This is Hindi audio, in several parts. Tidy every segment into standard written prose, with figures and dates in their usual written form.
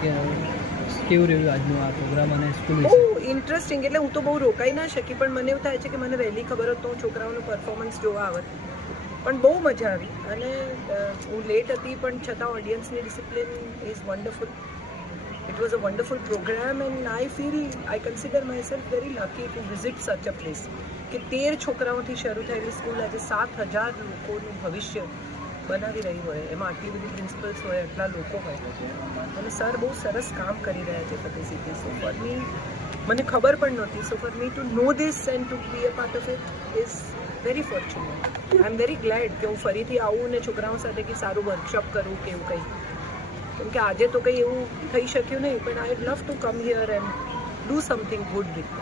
કેવું રહ્યું આજનું આ પ્રોગ્રામ અને સ્કૂલ બહુ ઇન્ટરેસ્ટિંગ. એટલે હું તો બહુ રોકાઈ ના શકી, પણ મને એવું થાય છે કે મને વહેલી ખબર હોત તો હું છોકરાઓનું પરફોર્મન્સ જોવા આવત. પણ બહુ મજા આવી. અને હું લેટ હતી પણ છતાં ઓડિયન્સની discipline is wonderful. It was a wonderful programme and I consider myself very lucky to visit such a place કે 13 છોકરાઓથી શરૂ થયેલી સ્કૂલ આજે 7,000 લોકોનું ભવિષ્ય બનાવી રહી હોય, એમાં આટલી બધી પ્રિન્સિપલ્સ હોય, આટલા લોકો હોય, અને સર બહુ સરસ કામ કરી રહ્યા છે Fateh city. So for me, મને ખબર પણ નહોતી. So for me to know this and to be a part of it is very fortunate. I am very glad કે હું ફરીથી આવું ને છોકરાઓ સાથે કે સારું વર્કશોપ કરું કે એવું કંઈ. કેમ કે આજે તો કંઈ એવું થઈ શક્યું નહીં, પણ I love to come here and do something good with.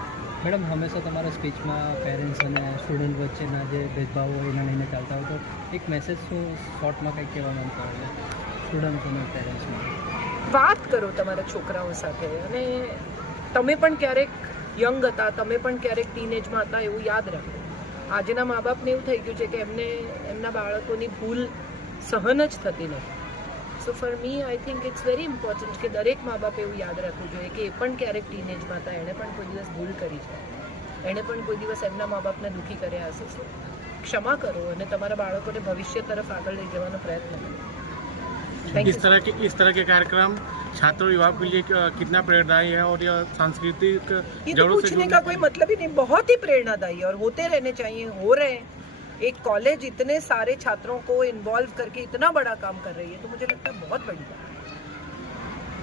Madam, હંમેશા તમારા સ્પીચમાં પેરેન્ટ્સ અને સ્ટુડન્ટ વચ્ચેના જે ભેદભાવ હોય એના લઈને ચાલતા હોય, તો એક મેસેજ શું શોર્ટમાં કંઈક કહેવા માંગતા હોય સ્ટુડન્ટ્સ અને પેરેન્ટ્સમાં? વાત કરો તમારા છોકરાઓ સાથે. અને તમે પણ ક્યારેક યંગ હતા, તમે પણ ક્યારેક ટીનેજમાં હતા, એવું યાદ રાખો. આજના મા બાપને એવું થઈ ગયું છે કે એમને એમના બાળકોની ભૂલ સહન જ થતી નથી. So for me I think it's very important કે દરેક મા બાપે એવું યાદ રાખવું જોઈએ કે એ પણ ક્યારેક ટીનેજમાં હતા, એણે પણ કોઈ દિવસ ભૂલ કરી છે, એણે પણ કોઈ દિવસ એમના મા બાપને દુઃખી કર્યા હશે. સો क्षमा करो અને તમારા બાળકોને ભવિષ્ય તરફ આગળ લઈ જવાનો પ્રયત્ન કરો. इस तरह के कार्यक्रम छात्रों युवाओं के लिए कितना प्रेरणादायी है और यह सांस्कृतिक ये तो पूछने का कोई मतलब ही नहीं. बहुत ही प्रेरणादायी और होते रहने चाहिए, हो रहे हैं. एक कॉलेज इतने सारे छात्रों को इन्वॉल्व करके इतना बड़ा काम कर रही है, तो मुझे लगता है बहुत बड़ी बात.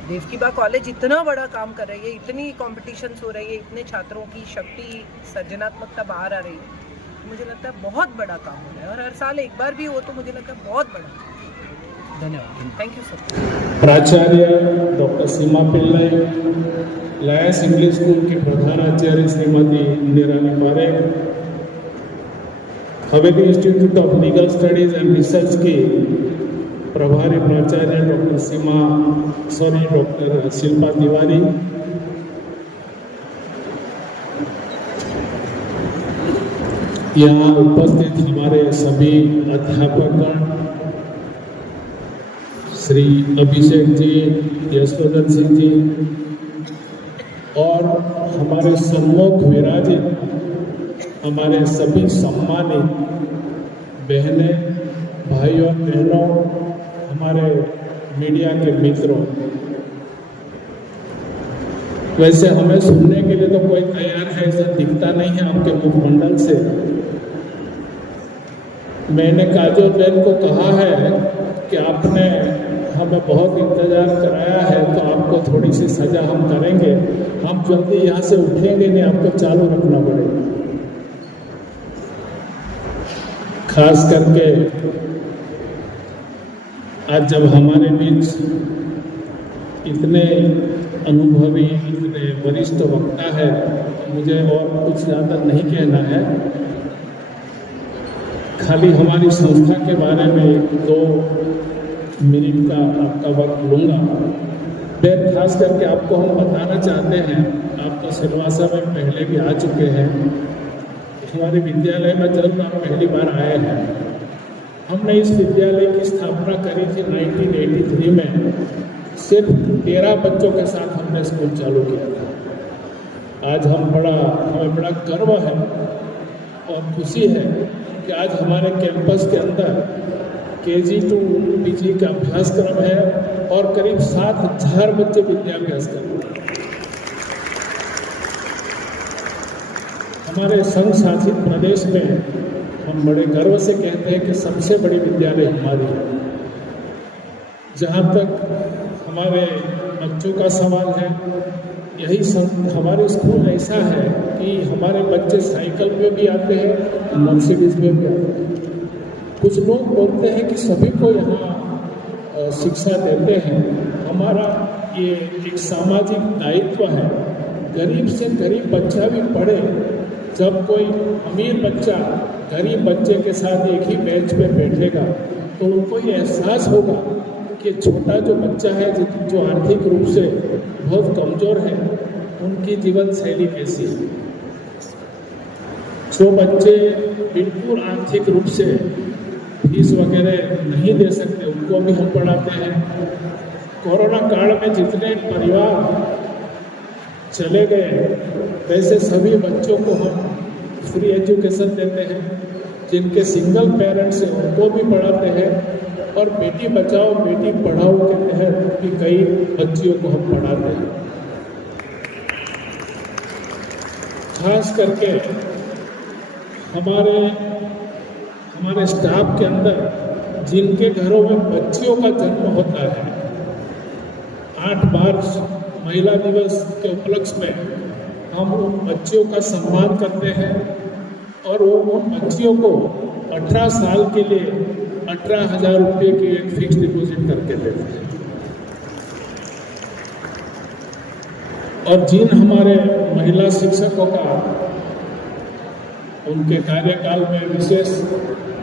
देवकीबा कॉलेज इतना बड़ा काम कर रही है, इतनी कॉम्पिटिशन्स हो रही है, इतने छात्रों की शक्ति सृजनात्मकता बाहर आ रही है, तो मुझे लगता है बहुत बड़ा काम हो रहा है. और हर साल एक बार भी हो तो मुझे लगता है बहुत बड़ा. ધન્યવાદ. Thank you sir. प्राचार्य डॉक्टर सीमा पिल्लाई, लायंस इंग्लिश स्कूल की प्रधानाचार्य श्रीमती इंदिरानी पारेख, हवेली institute of legal studies and research की प्रभारी प्राचार्य डॉक्टर डॉक्टर शिल्पा तिवारी, यहाँ उपस्थित हमारे सभी अध्यापकगण, श्री अभिषेक जी, यशोधन सिंह जी, और हमारे सम्मुख विराजित हमारे सभी सम्मानित बहनें, भाइयों, बहनों, हमारे मीडिया के मित्रों. वैसे हमें सुनने के लिए तो कोई तैयार है ऐसा दिखता नहीं है आपके मुखमंडल से. मैंने काजोल बहन को कहा है कि आपने हमें बहुत इंतजार कराया है, तो आपको थोड़ी सी सजा हम करेंगे. हम जल्दी यहाँ से उठेंगे नहीं, आपको चालू रखना पड़ेगा. खास करके आज जब हमारे बीच इतने अनुभवी, इतने वरिष्ठ वक्ता है, मुझे और कुछ ज़्यादा नहीं कहना है. खाली हमारी संस्था के बारे में 2 मिनट का आपका वक्त लूँगा. फिर खास करके आपको हम बताना चाहते हैं, आप तो सिलवासा में पहले भी आ चुके हैं, हमारे विद्यालय में जब आप पहली बार आए हैं. हमने इस विद्यालय की स्थापना करी थी 1983 में. सिर्फ 13 बच्चों के साथ हमने स्कूल चालू किया था. आज हमें बड़ा गर्व है और खुशी है कि आज हमारे कैंपस के अंदर KG to PG का अभ्यासक्रम है और करीब 7,000 बच्चे विद्याभ्यास कर रहे हैं. हमारे संघ शासित प्रदेश में हम बड़े गर्व से कहते हैं कि सबसे बड़ी विद्यालय हमारी है. जहाँ तक हमारे बच्चों का सवाल है, यही हमारे स्कूल ऐसा है कि हमारे बच्चे साइकिल पे भी आते हैं, मर्सिडीज में भी आते हैं. कुछ लोग बोलते हैं कि सभी को यहाँ शिक्षा देते हैं. हमारा ये एक सामाजिक दायित्व है. गरीब से गरीब बच्चा भी पढ़े. जब कोई अमीर बच्चा गरीब बच्चे के साथ एक ही बेंच पे बैठेगा तो उनको ये एहसास होगा कि छोटा जो बच्चा है, जो आर्थिक रूप से बहुत कमज़ोर है, उनकी जीवन शैली कैसी है. जो बच्चे बिल्कुल आर्थिक रूप से फीस वगैरह नहीं दे सकते, उनको भी हम पढ़ाते हैं. कोरोना काल में जितने परिवार चले गए वैसे सभी बच्चों को हम फ्री एजुकेशन देते हैं। जिनके सिंगल पेरेंट्स हैं उनको भी पढ़ाते हैं और बेटी बचाओ बेटी पढ़ाओ के तहत भी कई बच्चियों को हम पढ़ाते हैं। खास करके हमारे स्टाफ के अंदर जिनके घरों में बच्चियों का जन्म होता है, 8 मार्च महिला दिवस के उपलक्ष्य में हम उन बच्चियों का सम्मान करते हैं और वो उन बच्चियों को 18 साल के लिए 18,000 रुपये की एक फिक्स डिपॉजिट करके देते हैं। और जिन हमारे महिला शिक्षकों का उनके कार्यकाल में विशेष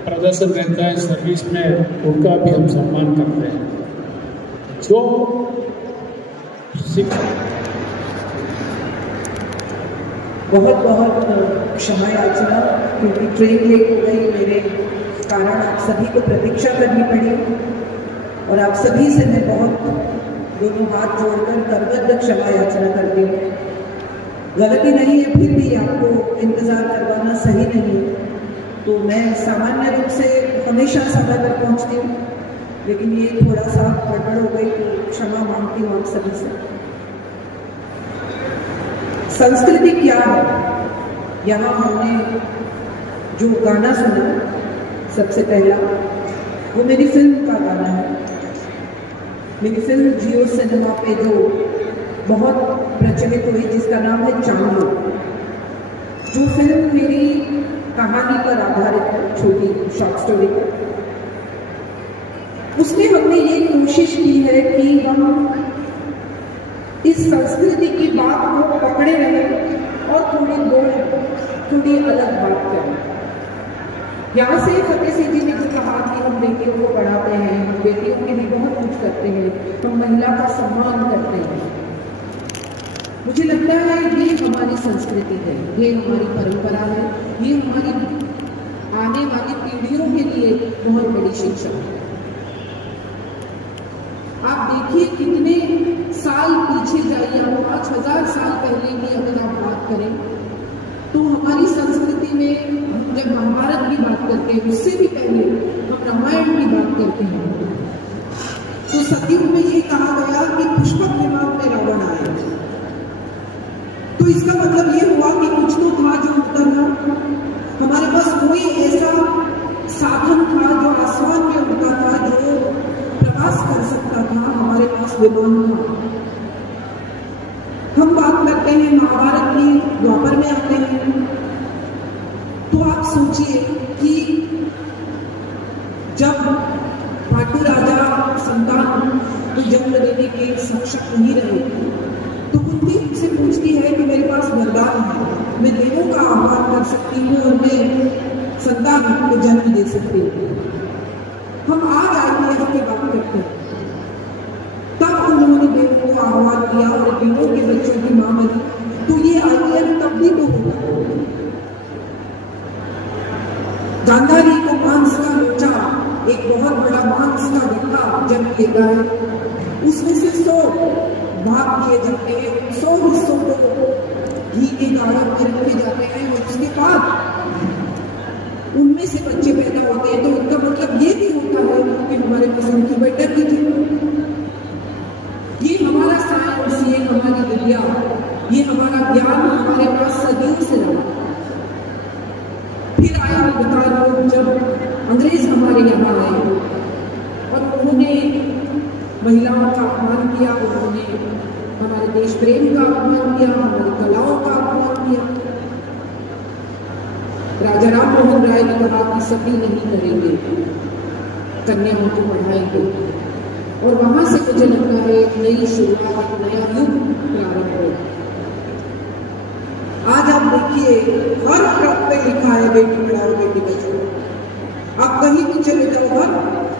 प्रदर्शन रहता है सर्विस में, उनका भी हम सम्मान करते हैं। जो बहुत बहुत क्षमा याचना, क्योंकि ट्रेन लेट हो गई, मेरे कारण आप सभी को प्रतीक्षा करनी पड़ी और आप सभी से मैं बहुत दोनों हाथ जोड़कर करबद्ध क्षमा याचना करती हूँ। गलती नहीं है, फिर भी आपको इंतज़ार करवाना सही नहीं, तो मैं सामान्य रूप से हमेशा समय पर पहुँचती हूँ, लेकिन ये थोड़ा सा गड़बड़ हो गई तो क्षमा मांगती हूँ आप सभी से। संस्कृति क्या है? यहाँ हमने जो गाना सुना सबसे पहला, वो मेरी फिल्म का गाना है। मेरी फिल्म जियो सिनेमा पे जो बहुत प्रचलित हुई, जिसका नाम है चांदो, जो फिल्म मेरी कहानी पर आधारित है, छोटी शॉर्ट स्टोरी पर। उसमें हमने ये कोशिश की है कि हम इस संस्कृति की बात को पकड़े रहें और थोड़ी अलग बात करें। यहाँ से फतेह सिंह जी ने जो कहा कि हम बेटियों को पढ़ाते हैं, हम बेटियों के लिए बहुत कुछ करते हैं, हम महिला का सम्मान करते हैं। मुझे लगता है ये हमारी संस्कृति है, ये हमारी परंपरा है, ये हमारी आने वाली पीढ़ियों के लिए बहुत बड़ी शिक्षा है। आप देखिए कितने साल पीछे जाइए, 5000 साल पहले की अगर आप बात करें तो हमारी संस्कृति में जब महाभारत की बात करते हैं, उससे भी पहले हम रामायण की बात करते हैं, तो सतयुग में ये कहा गया कि पुष्पक विवाह में रावण आया। तो इसका मतलब ये हुआ कि कुछ तो था जो उड़ता था, हमारे पास कोई ऐसा साधन था जो आसमान में उड़ता था, जो प्रवास कर सकता था, हमारे पास विमान था। हम बात करते हैं महाभारत की, द्वापर में आते हैं, तो आप सोचिए कि जब पांडु राजा संतान को जन्म देने के सक्षम नहीं रहे, तो कुंती उनसे पूछती है कि मेरे पास वरदान है, मैं देवों का आह्वान कर सकती हूँ और मैं संतान को जन्म दे सकती हूँ। हम आज IVF की बात करते हैं, तब उन्होंने देवों को आह्वान किया और देवों के बच्चों की मां बनी, तो ये IVF तब भी तो होगा। गांधारी को मांस का लोचा, एक बहुत बड़ा मांस का गड्ढा जन्म लेता है, उसमें से 100 भाग किए जाते हैं, 100 हिस्सों को घी के गाढ़ा में रखे जाते हैं और उसके बाद उनमें से बच्चे पैदा होते हैं। तो उनका मतलब ये भी होता है कि हमारे पास इनक्यूबेटर भी थे। ये हमारा साइंस, ये हमारी विद्या, ये हमारा ज्ञान हमारे पास सदियों से रहा। फिर आया विकार लोग, जब अंग्रेज हमारे यहाँ आए और उन्होंने महिलाओं का अपमान किया, उन्होंने हमारे देश प्रेम का अपमान किया, हमारी कलाओं का अपमान किया। राजा राम मोहन राय ने कहा कि सभी नहीं करेंगे, कन्याओं को पढ़ाएंगे, और वहां से मुझे लगता है एक नई शुरुआत, एक नया युग प्रारंभ हो। आज आप देखिए हर ट्रक पे लिखा है बेटी पढ़ाओ बेटी बचाओ। आप कहीं भी चले जाओ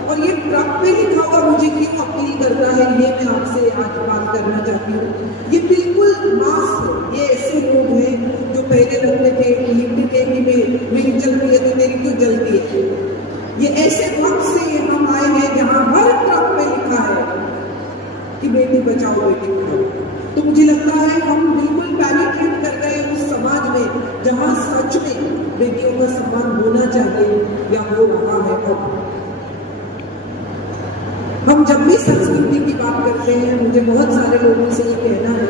और ये ट्रक पे लिखा हुआ मुझे क्यों अपील करता है, ये मैं आपसे आज बात करना चाहती हूँ। ये बिल्कुल मास है। ये ऐसे लोग हैं जो पहले लगते थे कि नहीं जलती है तो तेरी क्यों जलती है। ये ऐसे वक्त से हम आए हैं जहाँ हर ट्रक पे लिखा है बचाओ बेटी पढ़ाओ। तो मुझे लगता है हम बिल्कुल पेनिट्रेट कर गए उस समाज में जहाँ सच में बेटियों का सम्मान होना चाहिए या हो रहा है। अब हम जब भी संस्कृति की बात करते हैं, मुझे बहुत सारे लोगों से ये कहना है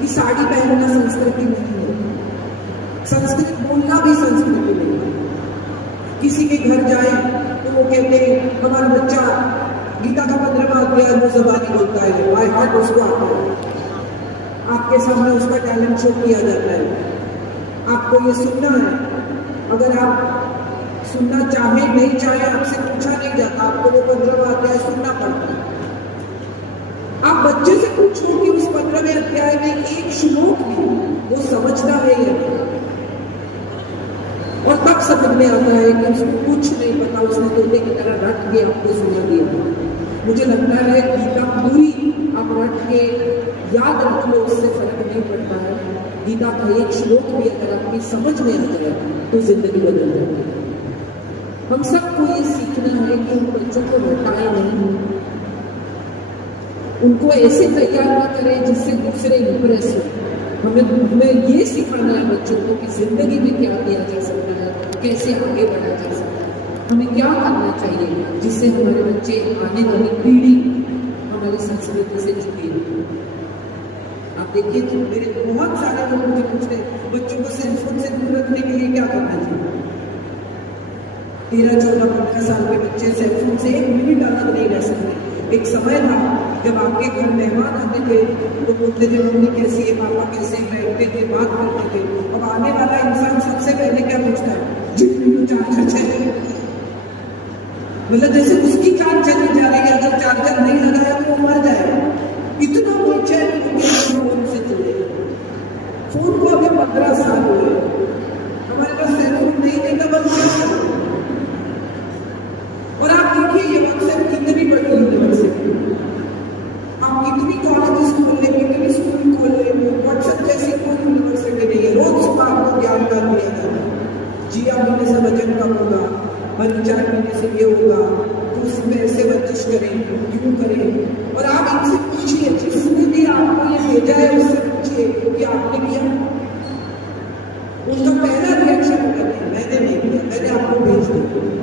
कि साड़ी पहनना संस्कृति नहीं है, संस्कृत बोलना भी संस्कृति नहीं है। किसी के घर जाए तो वो कहते हैं हमारा बच्चा गीता का 15वां अध्याय वो ज़बानी बोलता है, बाय हार्ट उसको आता है। आपके सामने उसका टैलेंट शो किया जाता है, आपको ये सुनना है। अगर आप सुनना चाहे नहीं चाहे, आपसे पूछा नहीं जाता, आपको वो 15वां अध्याय सुनना पड़ता है। आप बच्चे से पूछो कि उस 15वें अध्याय में एक श्लोक भी वो समझता है या नहीं, और तब समझ में आता है कि उसको कुछ नहीं पता, उसने तोते की तरह रट के आपको सुना दिया। मुझे लगता है गीता पूरी आप रट के याद रख लो, उससे फर्क नहीं पड़ता है। गीता का एक श्लोक भी अगर आपकी समझ में आ जाए तो जिंदगी बदल जाती है। हम सबको ये सीखना है कि उन बच्चों को रटाए नहीं, उनको ऐसे तैयार ना करें जिससे दूसरे इम्प्रेस हो। हमें ये सिखाना है बच्चों को कि जिंदगी में क्या किया जा सकता है, कैसे आगे बढ़ा जा सकता है, हमें क्या करना चाहिए जिससे हमारे बच्चे, आने वाली पीढ़ी हमारी संस्कृति से जुड़ी हो। आप देखिए कि मेरे बहुत सारे लोग मुझे पूछते हैं बच्चों को सेलफोन से दूर रखने के लिए क्या करना चाहिए। 13, 14, 15 साल के बच्चे सेलफोन से 1 मिनट अलग नहीं रह सकते। एक समय था जब आपके घर मेहमान आते थे तो बोलते थे मम्मी कैसी है, पापा कैसे, बैठते थे, बात करते थे। अब आने वाला इंसान सबसे पहले क्या पूछता है, जितनी चार्जर चाहिए, मतलब जैसे उसकी चार्ज चली जा रही है, अगर चार्जर नहीं लगाया तो वो मर जाएगा। इतना बेचैन फोन से चले। फोन को अभी 15 साल हुए, हमारे पास सेलफोन नहीं देता बस। और आप देखिए ये व्हाट्सएप कितनी बड़ी यूनिवर्सिटी, आप कितनी कॉलेजेस खोल लें, कितनी स्कूल खोल लें, व्हाट्सएप जैसी कोई यूनिवर्सिटी नहीं है। रोज सुबह आपको ज्ञान का दिया जाता है, जी आप महीने से वजन कम होगा, 4 महीने से ये होगा, तो उसमें ऐसे वर्जिश करें, क्यों करें। और आप इनसे पूछिए, जिसने भी आपको ये भेजा है उससे पूछिए कि आपने किया। उनका पहला रिएक्शन होगा नहीं मैंने नहीं किया, मैंने आपको भेज दिया।